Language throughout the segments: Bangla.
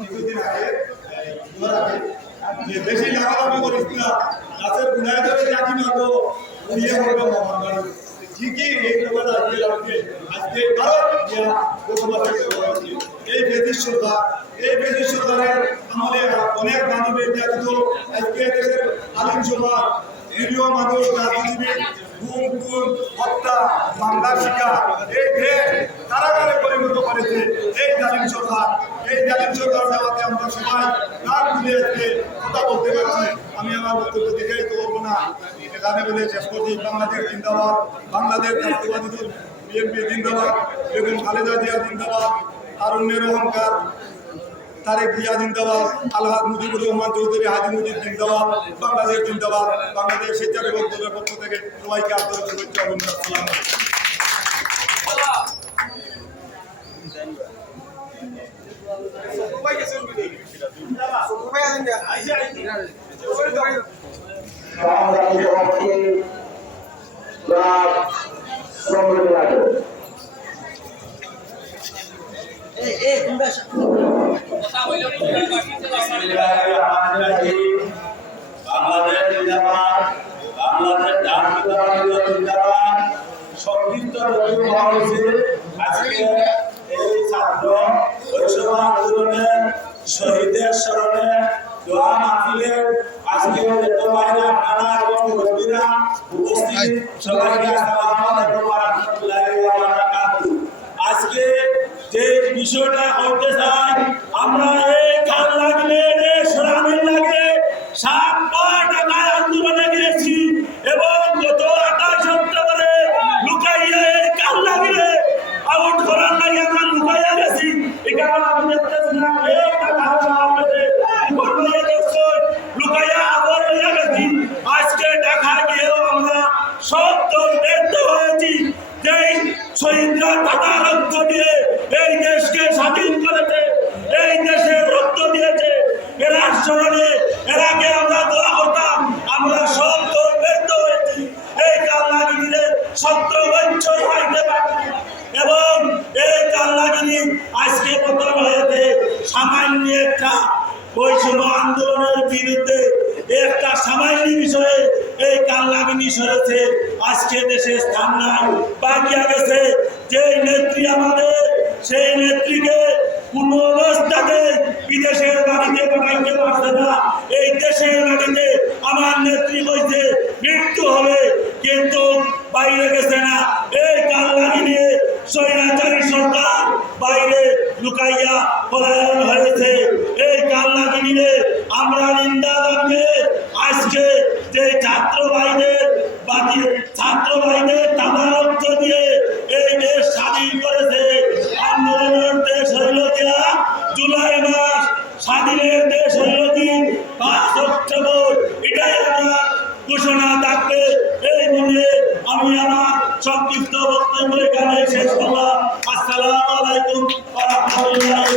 কিছুদিন আগে যে বেশি লাগালাগি করিস না গাছের গুড়ায় ধরে জাতি মারবো উড়িয়ে করব মামার বাড়ি ঠিকই এই ব্যাপারে আজকে আজকে বসবাস করছে এই সরকার, এই ব্রিটিশ সরকারের আমলে অনেক মানব নির্যাতিত আজকে দেশের আলিম সমাজ, নিরীহ মানুষ, রাজনীতিবিদ বলতে আমি আমার না। বলে বাংলাদেশ জিন্দাবাদ। বাংলাদেশ জিন্দাবাদ। বেগম খালেদা জিয়া জিন্দাবাদ। তারুণ্যের অহংকার। তারেক জিয়া জিন্দাবাদ আলহাদ মুজিবুর রহমান চৌধুরী, হাজি মুজিব জিন্দাবাদ, বাংলাদেশ জিন্দাবাদ, বাংলাদেশ স্বেচ্ছাসেবক দলের পক্ষ থেকে সবাইকে আন্তরিক শুভেচ্ছা অভিনন্দন আসসালামু রাখেন বাংলাদেশ আজকে এই শহীদের স্মরণে দোয়া মাহফিলে আজকে যত বাইরে আপনারা এবং উপস্থিত সবাইকে আসসালামু বিষয়টা করতে চাই আমরা এই খাল লাগলে রে সোনামিল লাগে সাত বার টাকায় আন্দোলনে গিয়েছি এবং গত আঠাশ অক্টোবরে লুকাইয়া এই কাল লাগলে আউট করার লাগে আমরা লুকাইয়া গেছি এখানে আমি দেখতেছি না কেউ টাকা হাতে আমাদের বর্তমানে দেখছেন, লুকাইয়া আবার হইয়া গেছি আজকে দেখা গিয়েও আমরা সব দল ব্যর্থ হয়েছি যেই শহীদরা টাকা রক্ত দিয়ে এই দেশকে স্বাধীন করেছে এই দেশের রক্ত দিয়েছে এরা স্মরণে এরাকে আমরা দোয়া করতাম, আমরা সব দল ব্যর্থ হয়েছি এই কাল্লাগিরিরে সত্তর বছর হইতে এবং এই কাল্লাগিরি আজকে পতন হয়েছে, সামান্য একটা বৈষম্য আন্দোলনের বিরুদ্ধে একটা সামান্য বিষয়ে এই কাল্লাগিনি সরেছে, আজকে দেশে স্থান নাই বাকিয়া গেছে যে নেত্রী আমাদের, সেই নেত্রীকে কোন অবস্থাতে বিদেশের বাড়িতে বাড়াইতে পারছে না। এই দেশের বাড়িতে আমার নেত্রী কইছে মৃত্যু হবে কিন্তু বাইরে গেছে না এই কাল্লাগি নিয়ে স্বৈরাচারী সরকার বাইরে লুকাইয়া পলায়ন হয়েছে এই কাল্লাগি নিয়ে আমরা নিন্দা জানিয়ে আজকে যে ছাত্র ভাইদের বাকি ছাত্র ভাইদের টাকা রক্ত দিয়ে এই দেশ স্বাধীন করেছে আন্দোলনের দেশ হইল গিয়া জুলাই মাস স্বাধীনের দেশ হইল কি পাঁচ অক্টোবর এটাই আমরা ঘোষণা থাকবে। এই বলে আমি আমার সংক্ষিপ্ত বক্তব্য এখানে শেষ করলাম। আসসালামু আলাইকুম ওয়া রাহমাতুল্লাহি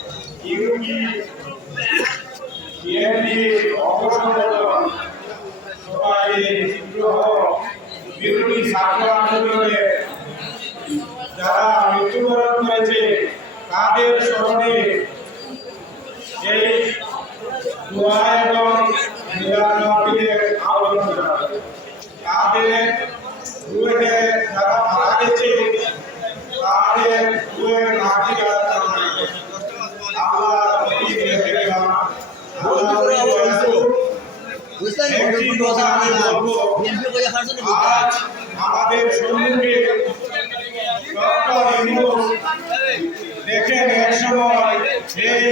ইউপি ছাত্র আন্দোলনে যারা মৃত্যুবরণ করেছে তাদের স্মরণে এই দোয়া এবং মাহফিলের আয়োজন করা হয়। তাদের রুহে যারা মারা গেছে তাদের রুহের মাটি আল্লাহ নবী রেখে গেলাম আল্লাহ বুঝলেন একটি কথা আমি বলব বিএনপি করে খাচ্ছেন আজ আমাদের সম্মুখে দেখেন এক সময় এই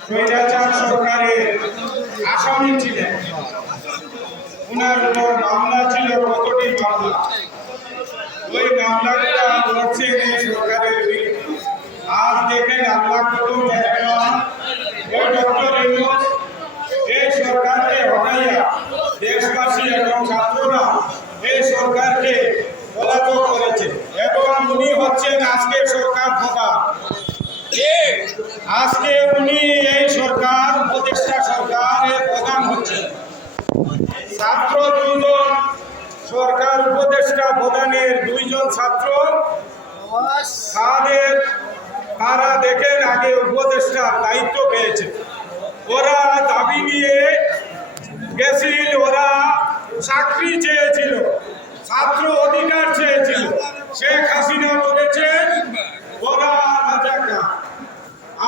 স্বৈরাচার সরকারের আসামি ছিলেন। ওনার উপর মামলা ছিল কতটি মামলা? ওই মামলাগুলো লড়ছেন এই সরকারের আজ দেখেন আল্লাহ কত মেহরবান ওই ডক্টর ইউনুস এই সরকারকে হটাইয়া দেশবাসী এবং ছাত্ররা এই সরকারকে পলাতক করেছে এবং উনি হচ্ছেন আজকের সরকার প্রধান আজকে উনি এই সরকার উপদেষ্টা সরকারের প্রধান হচ্ছেন ছাত্র দুজন সরকার উপদেষ্টা দুইজন ছাত্র তাদের, তারা দেখেন আগে উপদেষ্টার দায়িত্ব পেয়েছে। ওরা দাবি নিয়ে গেছিল, ওরা চাকরি চেয়েছিল, ছাত্র অধিকার চেয়েছিল। শেখ হাসিনা বলেছেন, ওরা রাজাকার।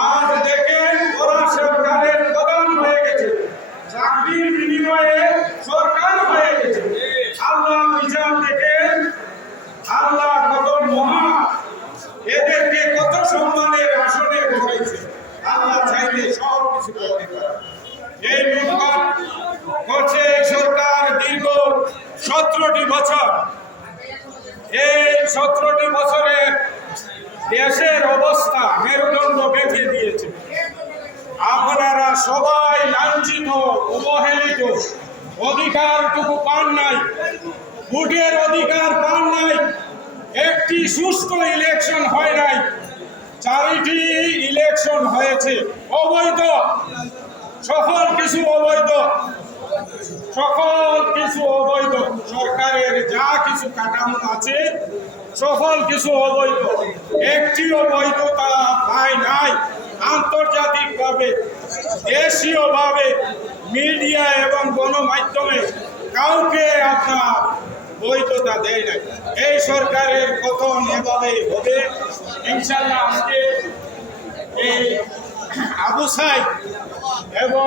আজ দেখেন ওরা সরকারের প্রধান হয়ে গেছে চাকরির বিনিময়ে সরকার হয়ে গেছে আল্লাহ বিচার দেখেন আল্লাহ কত মহা এদেরকে কত সম্মানের আসনে বসাইছে আল্লাহ চাইলে সব কিছু করতে পারে এই লুটপাট করছে এই সরকার দীর্ঘ সতেরোটি বছর। এই সতেরোটি বছরে দেশের অবস্থা মেরুদণ্ড বেঁধে দিয়েছে। আপনারা সবাই লাঞ্ছিত, অবহেলিত, অধিকারটুকু পান নাই, ভোটের অধিকার পান নাই, একটি সুষ্ঠু ইলেকশন হয় নাই। চারিটি ইলেকশন হয়েছে। অবৈধ। সকল কিছু অবৈধ। সকল কিছু অবৈধ। সরকারের যা কিছু কাঠামো আছে, সকল কিছু অবৈধ। একটিও বৈধতা পায় নাই। আন্তর্জাতিকভাবে, দেশীয়ভাবে, মিডিয়া এবং গণমাধ্যমে কাউকে আপনার বৈধতা দেয় নাই। এই সরকারের কথন এভাবেই হবে। ইনশাল্লাহ আজকে এই আবু সাহেব এবং